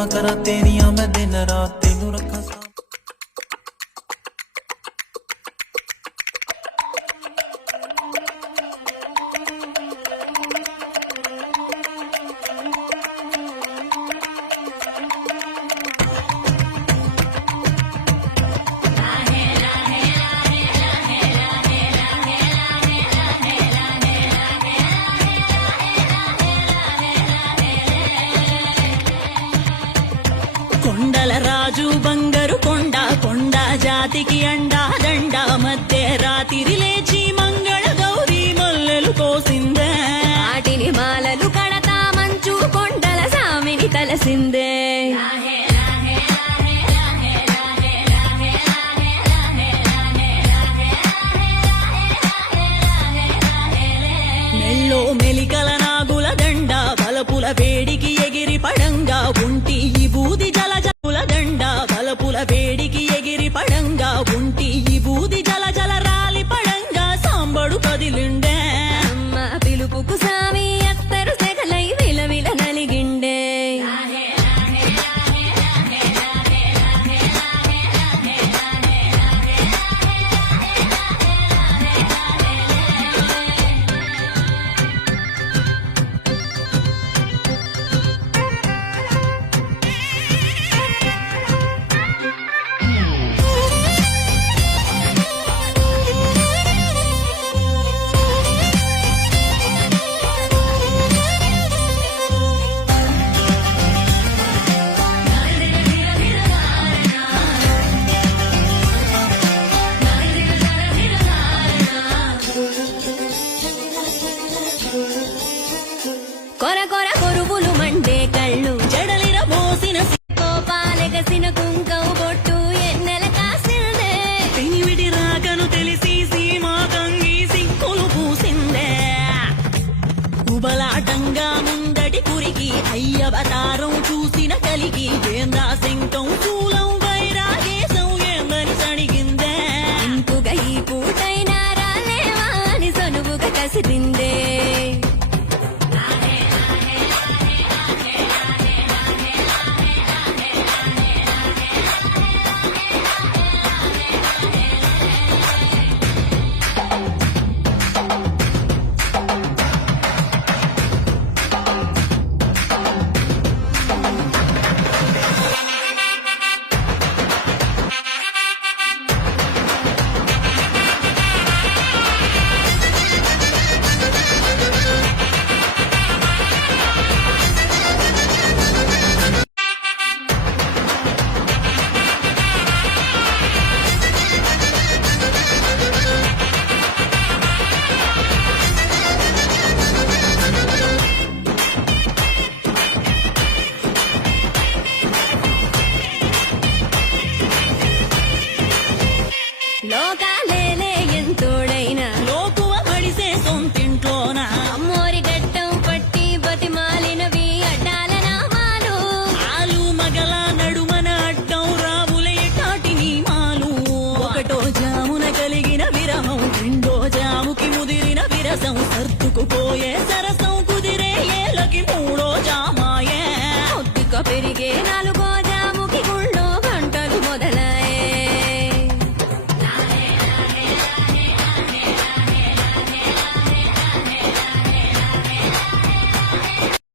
तारीफां करा तेरियां मैं दिन रात तेनू रखा కొండల రాజు బంగారు కొండ కొండ జాతికి అండా దండ మధ్య రాత్రి లేచి మంగళ గౌరీ మల్లెలు కోసిందే వాటిని మాలలు కడతా మంచు కొండల సామిని తలసిందే మెల్లో మెలికల నాగుల దండ బలపుల వేడికి ఎగిరి పడంగా ఉంటి ఈ బూది జల జల దండ బలపుల వేడికి ఎగిరి పడంగా ఉంటి ఈ బూది జల జల రాలి పడంగా సాంబడు కదిలిండే అమ్మ పిలుపుకు సామి అత్తరు సెగలై విలవిల నలిగిండే కొర కొర కొరువులు మండే కళ్ళు జడలిర మోసిన కోపాలెగసిన కుంకం బొట్టు ఎన్నెల కాసిందే తినివిడి రాకను తెలిసి సీమా కంగి సిక్కులు పూసిందే కుబలాటంగా ముందటి కురికి అయ్యవతారం చూసిన కలిగి వేందా సింకం